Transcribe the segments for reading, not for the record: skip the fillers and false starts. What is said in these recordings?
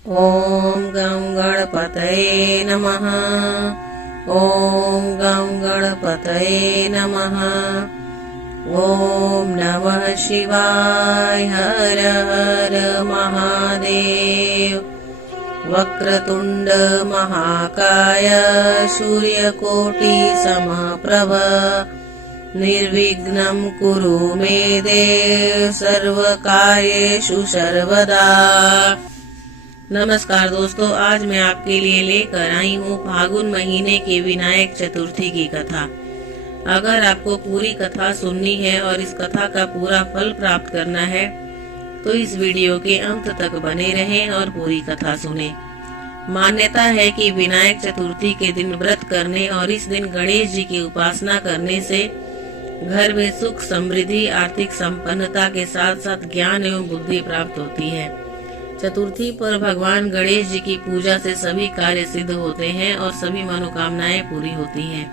ॐ गं गणपतये नमः। ॐ गं गणपतये नमः। ॐ नमः शिवाय। हर हर महादेव। वक्रतुण्ड महाकाय सूर्यकोटि समप्रभ निर्विघ्नं कुरु मे देव सर्वकार्येषु सर्वदा। नमस्कार दोस्तों, आज मैं आपके लिए लेकर आई हूँ फागुन महीने की विनायक चतुर्थी की कथा। अगर आपको पूरी कथा सुननी है और इस कथा का पूरा फल प्राप्त करना है तो इस वीडियो के अंत तक बने रहें और पूरी कथा सुने। मान्यता है कि विनायक चतुर्थी के दिन व्रत करने और इस दिन गणेश जी की उपासना करने से घर में सुख, समृद्धि, आर्थिक संपन्नता के साथ साथ ज्ञान एवं बुद्धि प्राप्त होती है। चतुर्थी पर भगवान गणेश जी की पूजा से सभी कार्य सिद्ध होते हैं और सभी मनोकामनाएं पूरी होती हैं।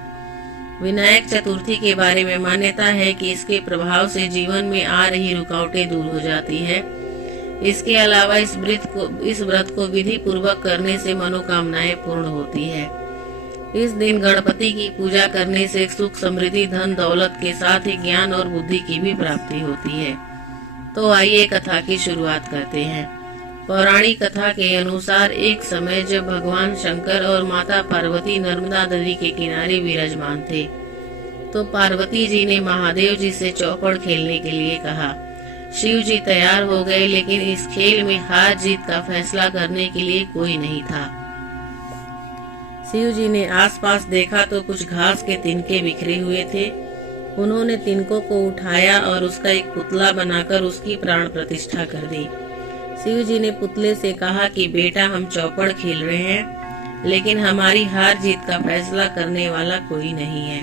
विनायक चतुर्थी के बारे में मान्यता है कि इसके प्रभाव से जीवन में आ रही रुकावटें दूर हो जाती है। इसके अलावा इस व्रत को विधि पूर्वक करने से मनोकामनाएं पूर्ण होती है। इस दिन गणपति की पूजा करने से सुख, समृद्धि, धन दौलत के साथ ही ज्ञान और बुद्धि की भी प्राप्ति होती है। तो आइए कथा की शुरुआत करते हैं। पौराणिक कथा के अनुसार एक समय जब भगवान शंकर और माता पार्वती नर्मदा नदी के किनारे विराजमान थे तो पार्वती जी ने महादेव जी से चौपड़ खेलने के लिए कहा। शिव जी तैयार हो गए, लेकिन इस खेल में हार जीत का फैसला करने के लिए कोई नहीं था। शिव जी ने आसपास देखा तो कुछ घास के तिनके बिखरे हुए थे। उन्होंने तिनकों को उठाया और उसका एक पुतला बनाकर उसकी प्राण प्रतिष्ठा कर दी। शिव जी ने पुतले से कहा कि बेटा, हम चौपड़ खेल रहे हैं, लेकिन हमारी हार जीत का फैसला करने वाला कोई नहीं है,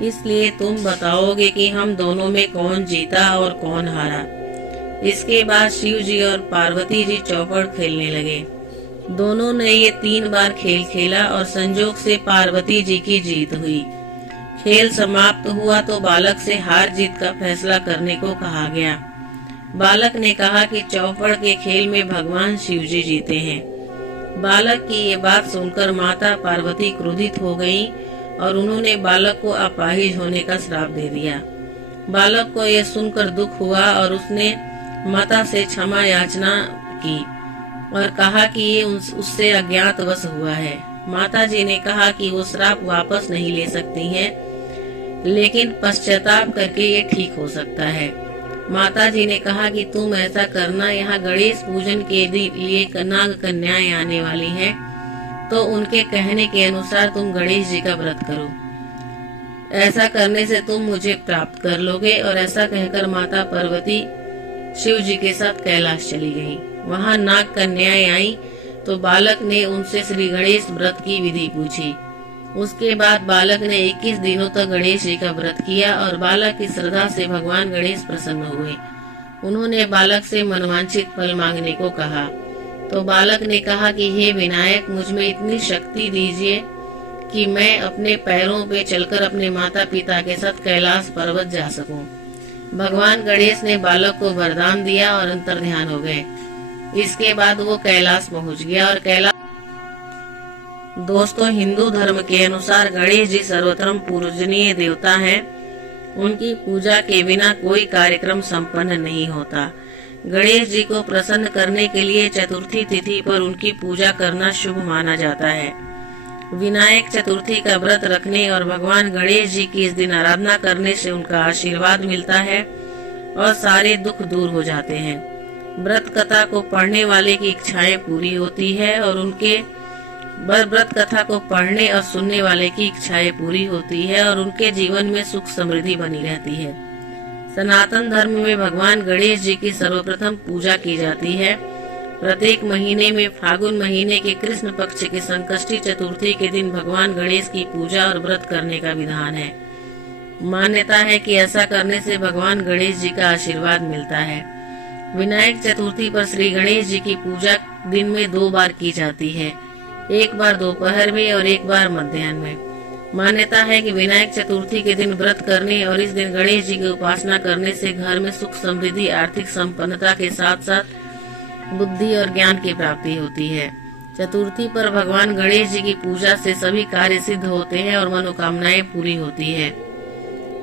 इसलिए तुम बताओगे कि हम दोनों में कौन जीता और कौन हारा। इसके बाद शिव जी और पार्वती जी चौपड़ खेलने लगे। दोनों ने ये 3 बार खेल खेला और संजोग से पार्वती जी की जीत हुई। खेल समाप्त हुआ तो बालक से हार जीत का फैसला करने को कहा गया। बालक ने कहा कि चौपड़ के खेल में भगवान शिव जी जीते हैं। बालक की ये बात सुनकर माता पार्वती क्रोधित हो गईं और उन्होंने बालक को अपाहिज होने का श्राप दे दिया। बालक को यह सुनकर दुख हुआ और उसने माता से क्षमा याचना की और कहा कि ये उससे अज्ञातवश हुआ है। माता जी ने कहा कि वो श्राप वापस नहीं ले सकती हैं, लेकिन पश्चाताप करके ये ठीक हो सकता है। माता जी ने कहा कि तुम ऐसा करना, यहाँ गणेश पूजन के लिए नाग कन्याएं आने वाली हैं, तो उनके कहने के अनुसार तुम गणेश जी का व्रत करो। ऐसा करने से तुम मुझे प्राप्त कर लोगे। और ऐसा कहकर माता पार्वती शिव जी के साथ कैलाश चली गईं। वहाँ नाग कन्याएं आई तो बालक ने उनसे श्री गणेश व्रत की विधि पूछी। उसके बाद बालक ने 21 दिनों तक गणेश जी का व्रत किया और बालक की श्रद्धा से भगवान गणेश प्रसन्न हुए। उन्होंने बालक से मनवांछित फल मांगने को कहा तो बालक ने कहा कि हे विनायक, मुझ में इतनी शक्ति दीजिए कि मैं अपने पैरों पे चलकर अपने माता पिता के साथ कैलाश पर्वत जा सकूं। भगवान गणेश ने बालक को वरदान दिया और अंतर्ध्यान हो गए। इसके बाद वो कैलाश पहुंच गया और कैलाश दोस्तों, हिंदू धर्म के अनुसार गणेश जी सर्वोत्तम पूजनीय देवता हैं। उनकी पूजा के बिना कोई कार्यक्रम संपन्न नहीं होता। गणेश जी को प्रसन्न करने के लिए चतुर्थी तिथि पर उनकी पूजा करना शुभ माना जाता है। विनायक चतुर्थी का व्रत रखने और भगवान गणेश जी की इस दिन आराधना करने से उनका आशीर्वाद मिलता है और सारे दुख दूर हो जाते हैं। व्रत कथा को पढ़ने वाले की इच्छाएं पूरी होती है और उनके व्रत कथा को पढ़ने और सुनने वाले की इच्छाएं पूरी होती है और उनके जीवन में सुख समृद्धि बनी रहती है। सनातन धर्म में भगवान गणेश जी की सर्वप्रथम पूजा की जाती है। प्रत्येक महीने में फागुन महीने के कृष्ण पक्ष के संकष्टी चतुर्थी के दिन भगवान गणेश की पूजा और व्रत करने का विधान है। मान्यता है कि ऐसा करने से भगवान गणेश जी का आशीर्वाद मिलता है। विनायक चतुर्थी पर श्री गणेश जी की पूजा दिन में 2 बार की जाती है, एक बार दोपहर में और एक बार मध्याह्न में। मान्यता है कि विनायक चतुर्थी के दिन व्रत करने और इस दिन गणेश जी की उपासना करने से घर में सुख, समृद्धि, आर्थिक संपन्नता के साथ साथ बुद्धि और ज्ञान की प्राप्ति होती है। चतुर्थी पर भगवान गणेश जी की पूजा से सभी कार्य सिद्ध होते हैं और मनोकामनाएं पूरी होती है।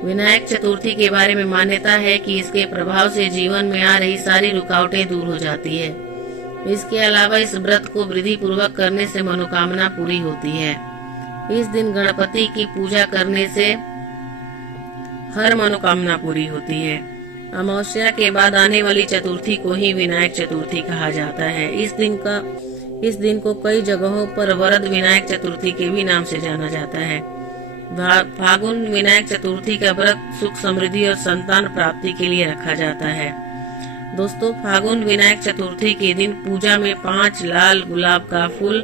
विनायक चतुर्थी के बारे में मान्यता है कि इसके प्रभाव से जीवन में आ रही सारी रुकावटें दूर हो जाती है। इसके अलावा इस व्रत को विधि पूर्वक करने से मनोकामना पूरी होती है। इस दिन गणपति की पूजा करने से हर मनोकामना पूरी होती है। अमावस्या के बाद आने वाली चतुर्थी को ही विनायक चतुर्थी कहा जाता है। इस दिन को कई जगहों पर वरद विनायक चतुर्थी के भी नाम से जाना जाता है। फागुन विनायक चतुर्थी का व्रत सुख समृद्धि और संतान प्राप्ति के लिए रखा जाता है। दोस्तों, फागुन विनायक चतुर्थी के दिन पूजा में 5 लाल गुलाब का फूल,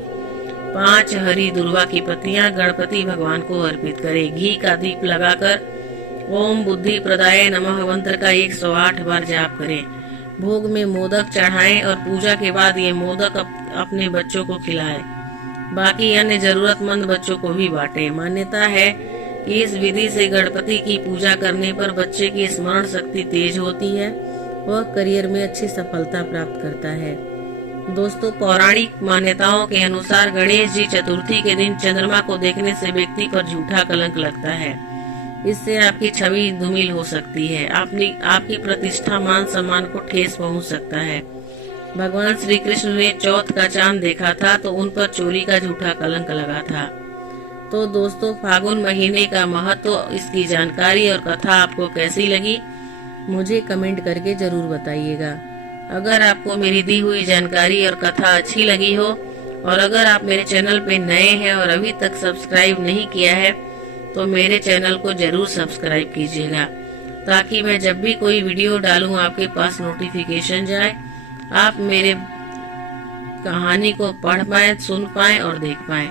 5 हरी दुर्वा की पत्तियां गणपति भगवान को अर्पित करें। घी का दीप लगाकर ओम बुद्धि प्रदाय नमः मंत्र का 108 बार जाप करें। भोग में मोदक चढ़ाएं और पूजा के बाद ये मोदक अपने बच्चों को खिलाएं। बाकी अन्य जरूरतमंद बच्चों को भी बांटें। मान्यता है कि इस विधि से गणपति की पूजा करने पर बच्चे की स्मरण शक्ति तेज होती है, वह करियर में अच्छी सफलता प्राप्त करता है। दोस्तों, पौराणिक मान्यताओं के अनुसार गणेश जी चतुर्थी के दिन चंद्रमा को देखने से व्यक्ति पर झूठा कलंक लगता है। इससे आपकी छवि धूमिल हो सकती है, आपकी प्रतिष्ठा मान सम्मान को ठेस पहुंच सकता है। भगवान श्री कृष्ण ने चौथ का चांद देखा था तो उन पर चोरी का झूठा कलंक लगा था। तो दोस्तों, फागुन महीने का महत्व, इसकी जानकारी और कथा आपको कैसी लगी मुझे कमेंट करके जरूर बताइएगा। अगर आपको मेरी दी हुई जानकारी और कथा अच्छी लगी हो और अगर आप मेरे चैनल पे नए हैं और अभी तक सब्सक्राइब नहीं किया है तो मेरे चैनल को जरूर सब्सक्राइब कीजिएगा, ताकि मैं जब भी कोई वीडियो डालूं आपके पास नोटिफिकेशन जाए, आप मेरे कहानी को पढ़ पाएं, सुन पाएं और देख पाएं।